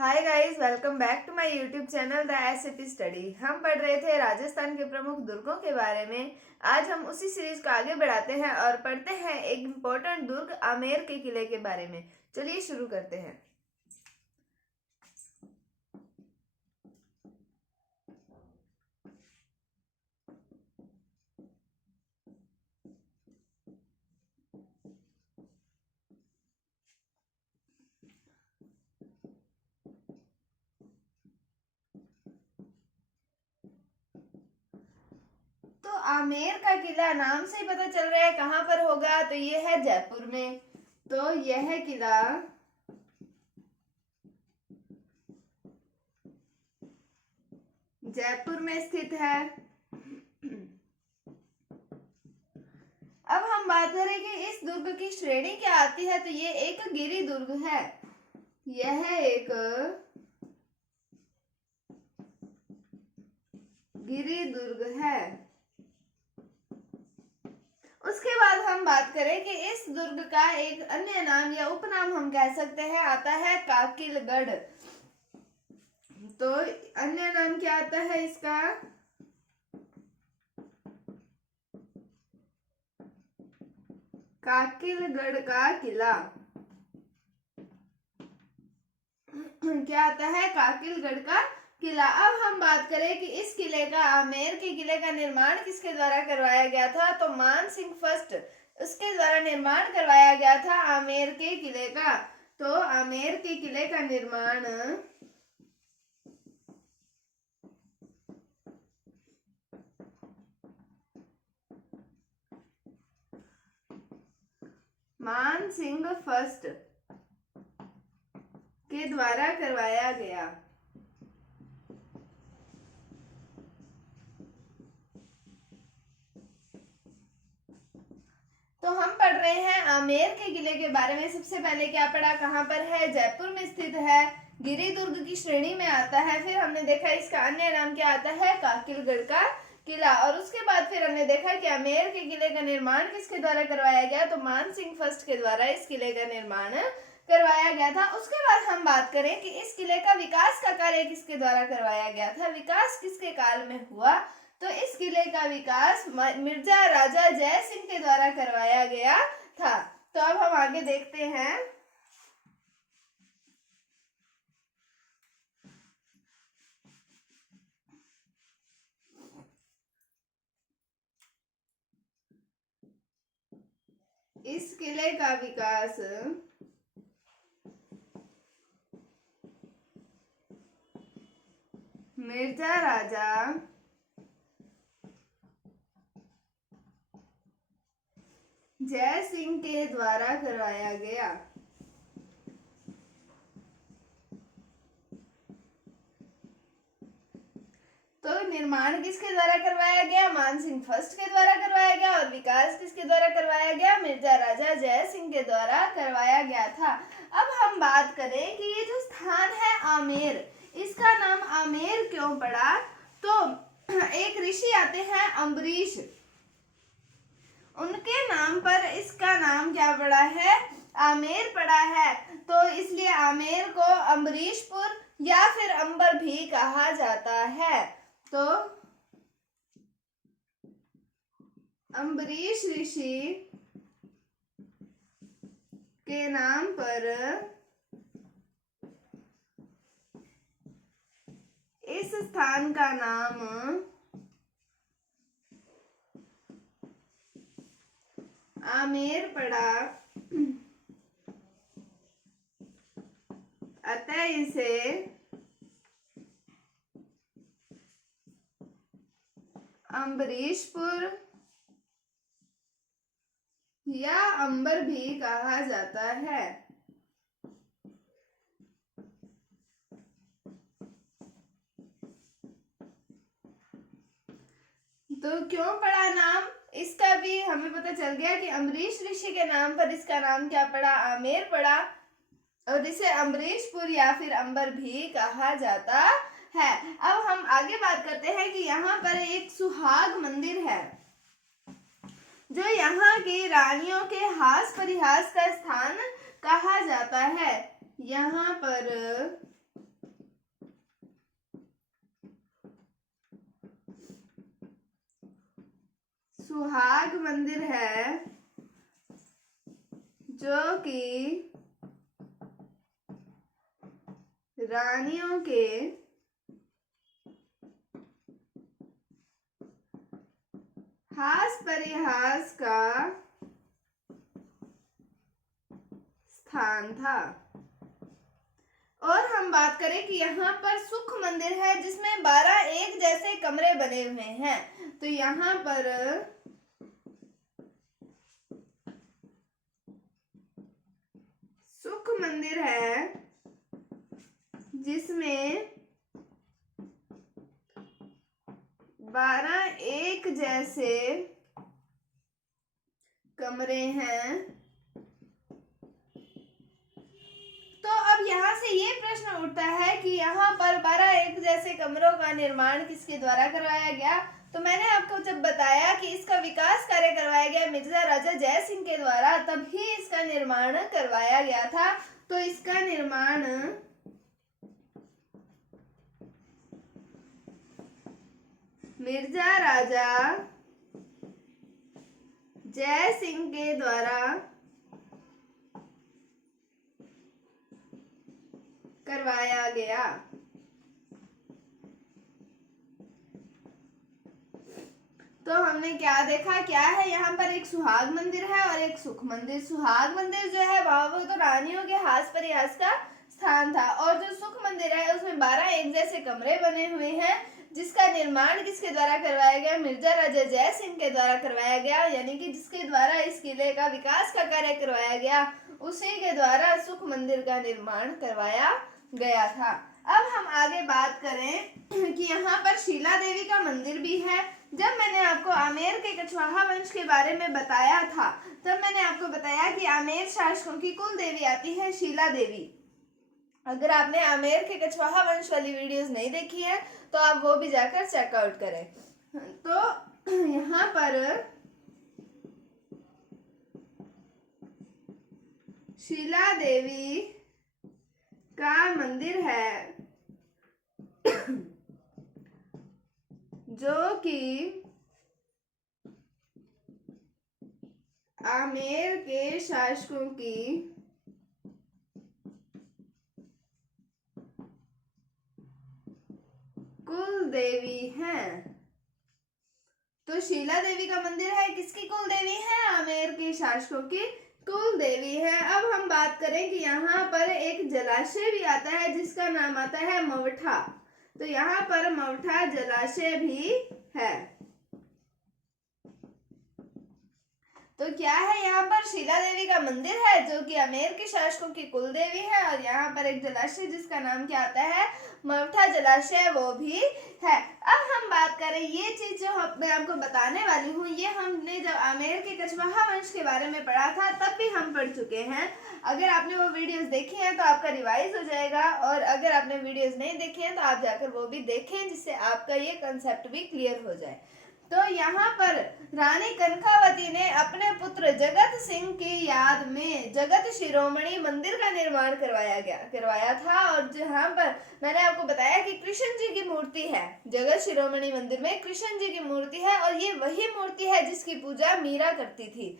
Hi guys, welcome back to my YouTube channel the SAP study. हम पढ़ रहे थे राजस्थान के प्रमुख दुर्गों के बारे में। आज हम उसी सीरीज को आगे बढ़ाते हैं और पढ़ते हैं एक इम्पोर्टेंट दुर्ग आमेर के किले के बारे में। चलिए शुरू करते हैं। तो आमेर का किला नाम से ही पता चल रहा है कहाँ पर होगा, तो ये है जयपुर में। तो यह किला जयपुर में स्थित है। अब हम बात करें कि इस दुर्ग की श्रेणी क्या आती है, तो ये एक गिरी दुर्ग है। यह एक गिरी दुर्ग है। उसके बाद हम बात करें कि इस दुर्ग का एक अन्य नाम या उपनाम हम कह सकते हैं, आता है काकिलगढ़। तो अन्य नाम क्या आता है इसका? काकिलगढ़ का किला। क्या आता है? काकिलगढ़ का किला। अब हम बात करें कि इस किले का, आमेर के किले का निर्माण किसके द्वारा करवाया गया था, तो मान सिंह फर्स्ट उसके द्वारा निर्माण करवाया गया था आमेर के किले का। तो आमेर के किले का निर्माण मान सिंह फर्स्ट के द्वारा करवाया गया। तो हम पढ़ रहे हैं आमेर के किले के बारे में। सबसे पहले क्या पढ़ा, कहाँ पर है? जयपुर में स्थित है, गिरी दुर्ग की श्रेणी में आता है। फिर हमने देखा इसका अन्य नाम क्या आता है, काकिलगढ़ का किला। और उसके बाद फिर हमने देखा कि आमेर के किले का निर्माण किसके द्वारा करवाया गया, तो मान सिंह फर्स्ट के द्वारा इस किले का निर्माण करवाया गया था। उसके बाद हम बात करें कि इस किले का विकास का कार्य किसके द्वारा करवाया गया था, विकास किसके काल में हुआ, तो इस किले का विकास मिर्जा राजा जय सिंह के द्वारा करवाया गया था। तो अब हम आगे देखते हैं। इस किले का विकास मिर्जा राजा जय सिंह के द्वारा करवाया गया। तो निर्माण किसके द्वारा करवाया गया, मान सिंह फर्स्ट के द्वारा करवाया गया। और विकास किसके द्वारा करवाया गया, मिर्जा राजा जय सिंह के द्वारा करवाया गया था। अब हम बात करें कि ये जो स्थान है आमेर, इसका नाम आमेर क्यों पड़ा, तो एक ऋषि आते हैं अम्बरीश, उनके नाम पर इसका नाम क्या पड़ा है, आमेर पड़ा है। तो इसलिए आमेर को अम्बरीशपुर या फिर अंबर भी कहा जाता है। तो अम्बरीश ऋषि के नाम पर इस स्थान का नाम आमेर पड़ा, अतः इसे अम्बरीशपुर या अंबर भी कहा जाता है। तो क्यों पड़ा नाम, इसका भी हमें पता चल गया कि अम्बरीश ऋषि के नाम पर इसका नाम क्या पड़ा, आमेर पड़ा। और इसे अम्बरीशपुर या फिर अंबर भी कहा जाता है। अब हम आगे बात करते हैं कि यहाँ पर एक सुहाग मंदिर है, जो यहाँ की रानियों के हास परिहास का स्थान कहा जाता है। यहाँ पर सुहाग मंदिर है जो कि रानियों के हास परिहास का स्थान था। और हम बात करें कि यहाँ पर सुख मंदिर है जिसमें 12 एक जैसे कमरे बने हुए हैं। तो यहाँ पर सुख मंदिर है जिसमें 12 एक जैसे कमरे हैं। तो अब यहाँ से ये प्रश्न उठता है कि यहाँ पर 12 एक जैसे कमरों का निर्माण किसके द्वारा करवाया गया। तो मैंने आपको जब बताया कि इसका विकास कार्य करवाया गया मिर्जा राजा जय सिंह के द्वारा, तभी इसका निर्माण करवाया गया था। तो इसका निर्माण मिर्जा राजा जय सिंह के द्वारा करवाया गया। तो हमने क्या देखा, क्या है यहाँ पर एक सुहाग मंदिर है और एक सुख मंदिर। सुहाग मंदिर जो है वह तो रानियों के हास परिहास का स्थान था, और जो सुख मंदिर है उसमें 12 एक जैसे कमरे बने हुए हैं, जिसका निर्माण किसके द्वारा करवाया गया, मिर्जा राजा जय सिंह के द्वारा करवाया गया। यानी कि जिसके द्वारा इस किले का विकास का कार्य करवाया गया, उसी के द्वारा सुख मंदिर का निर्माण करवाया गया था। अब हम आगे बात करें कि यहाँ पर शीला देवी का मंदिर भी है। जब मैंने आपको आमेर के कछवाहा वंश के बारे में बताया था, तब मैंने आपको बताया कि आमेर शासकों की कुल देवी आती है शीला देवी। अगर आपने आमेर के कछवाहा वंश वाली वीडियोस नहीं देखी है तो आप वो भी जाकर चेकआउट करें। तो यहाँ पर शीला देवी का मंदिर है जो कि आमेर के शासकों की कुल देवी है। तो शीला देवी का मंदिर है, किसकी कुल देवी है, आमेर के शासकों की कुल देवी है। अब हम बात करें कि यहाँ पर एक जलाशय भी आता है जिसका नाम आता है मवठा। तो यहाँ पर मवठा जलाशय भी है। तो क्या है, यहाँ पर शीला देवी का मंदिर है जो कि आमेर के शासकों की कुल देवी है, और यहाँ पर एक जलाशय जिसका नाम क्या आता है, मवठा जलाशय, वो भी है। अब हम बात करें, ये चीज जो मैं आपको बताने वाली हूँ, ये हमने जब आमेर के कछवाहा वंश के बारे में पढ़ा था तब भी हम पढ़ चुके हैं। अगर आपने वो वीडियोस देखी हैं तो आपका रिवाइज हो जाएगा, और अगर आपने वीडियोस नहीं देखी हैं तो आप जाकर वो भी देखें, जिससे आपका ये कंसेप्ट भी क्लियर हो जाए। तो यहाँ पर रानी कनकावती ने अपने पुत्र जगत सिंह की याद में जगत शिरोमणि मंदिर का निर्माण करवाया था। और जहाँ पर मैंने आपको बताया कि कृष्ण जी की मूर्ति है, जगत शिरोमणि मंदिर में कृष्ण जी की मूर्ति है, और ये वही मूर्ति है जिसकी पूजा मीरा करती थी।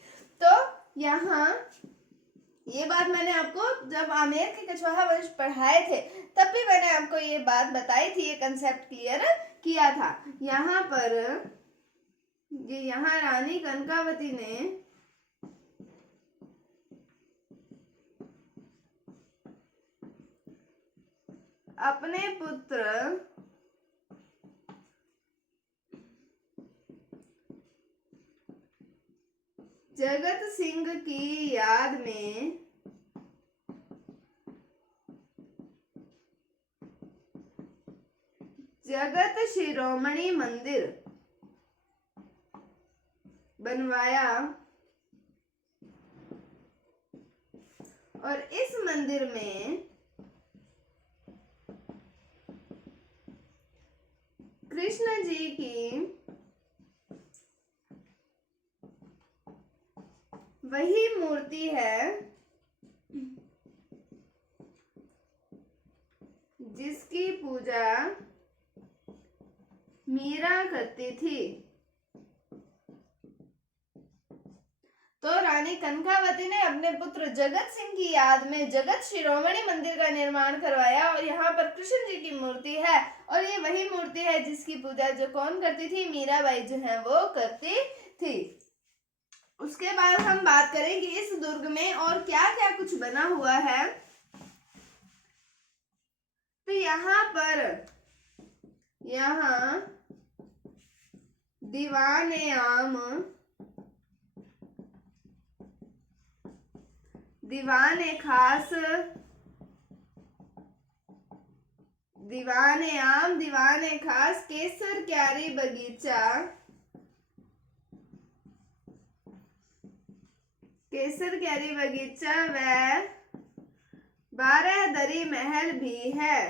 तो यहाँ ये बात मैंने आपको जब आमेर के कछवाहा वंश पढ़ाए थे तब भी मैंने आपको ये बात बताई थी, ये कंसेप्ट क्लियर किया था। यहाँ पर यहाँ रानी कनकावती ने अपने पुत्र जगत सिंह की याद में जगत शिरोमणि मंदिर बनवाया, और इस मंदिर में कृष्ण जी की वही मूर्ति है जिसकी पूजा मीरा करती थी। तो रानी कनकावती ने अपने पुत्र जगत सिंह की याद में जगत शिरोमणि मंदिर का निर्माण करवाया और यहाँ पर कृष्ण जी की मूर्ति है और ये वही मूर्ति है जिसकी पूजा जो कौन करती थी, मीराबाई जो है वो करती थी। उसके बाद हम बात करें कि इस दुर्ग में और क्या क्या कुछ बना हुआ है। तो यहाँ दीवाने आम, दीवाने खास, दीवाने आम, दीवाने खास, केसर क्यारी बगीचा, केसर क्यारी बगीचा व 12 दरी महल भी है।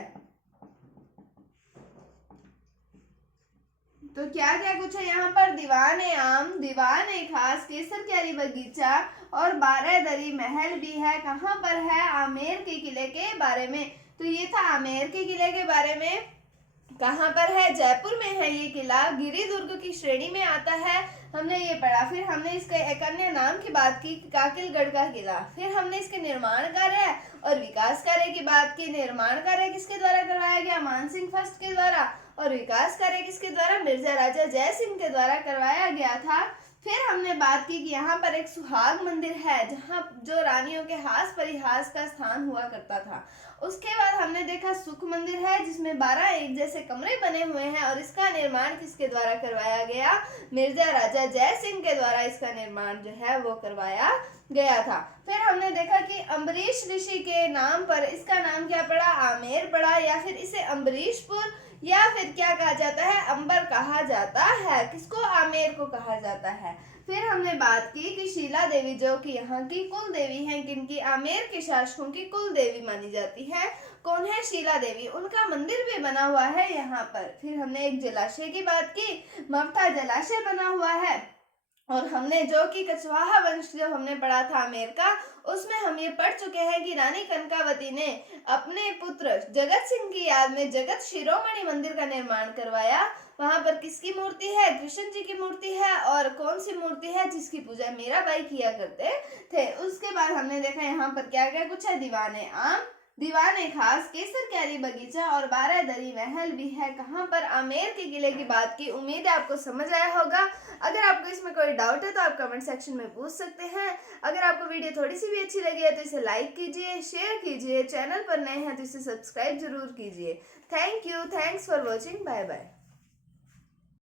तो क्या क्या कुछ है यहाँ पर, दीवाने आम, दीवाने खास, केसर क्यारी बगीचा और 12 दरी महल भी है। कहाँ पर है, आमेर के किले के बारे में। तो ये था आमेर के किले के बारे में। कहाँ पर है, जयपुर में है ये किला, गिरि दुर्ग की श्रेणी में आता है, हमने ये पढ़ा। फिर हमने इसके एक अन्य नाम की बात की, काकिलगढ़ का किला। फिर हमने इसके निर्माण कार्य और विकास कार्य की बात की। निर्माण कार्य किसके द्वारा करवाया गया, मानसिंह फर्स्ट के द्वारा, और विकास कार्य किसके द्वारा, मिर्जा राजा जय सिंह के द्वारा करवाया गया था। फिर हमने बात की कि यहाँ पर एक सुहाग मंदिर है जहाँ जो रानियों के हास परिहास का स्थान हुआ करता था। उसके बाद हमने देखा सुख मंदिर है जिसमें 12 एक जैसे कमरे बने हुए हैं और इसका निर्माण किसके द्वारा करवाया गया, मिर्जा राजा जय सिंह के द्वारा इसका निर्माण जो है वो करवाया गया था। फिर हमने देखा कि अम्बरीश ऋषि के नाम पर इसका नाम क्या पड़ा, आमेर पड़ा, या फिर इसे अम्बरीशपुर या फिर क्या कहा जाता है, अंबर कहा जाता है। किसको, आमेर को कहा जाता है। फिर हमने बात की कि शीला देवी जो कि यहाँ की कुल देवी हैं, किनकी, आमेर के शासकों की कुल देवी मानी जाती है। कौन है, शीला देवी। उनका मंदिर भी बना हुआ है यहाँ पर। फिर हमने एक जलाशय की बात की, मवता जलाशय बना हुआ है। और हमने जो कि कछवाहा वंश जब हमने पढ़ा था आमेर का, उसमें हम ये पढ़ चुके हैं कि रानी कनकावती ने अपने पुत्र जगत सिंह की याद में जगत शिरोमणि मंदिर का निर्माण करवाया। वहां पर किसकी मूर्ति है, कृष्ण जी की मूर्ति है। और कौन सी मूर्ति है, जिसकी पूजा मीराबाई किया करते थे। उसके बाद हमने देखा यहाँ पर क्या क्या कुछ है, दीवाने आम, दीवाने खास, केसर क्यारी बगीचा और 12 दरी महल भी है। कहाँ पर, आमेर के किले की बात की। उम्मीद है आपको समझ आया होगा। अगर आपको इसमें कोई डाउट है तो आप कमेंट सेक्शन में पूछ सकते हैं। अगर आपको वीडियो थोड़ी सी भी अच्छी लगी है तो इसे लाइक कीजिए, शेयर कीजिए, चैनल पर नए हैं तो इसे सब्सक्राइब जरूर कीजिए। Thank you, thanks for watching, bye bye.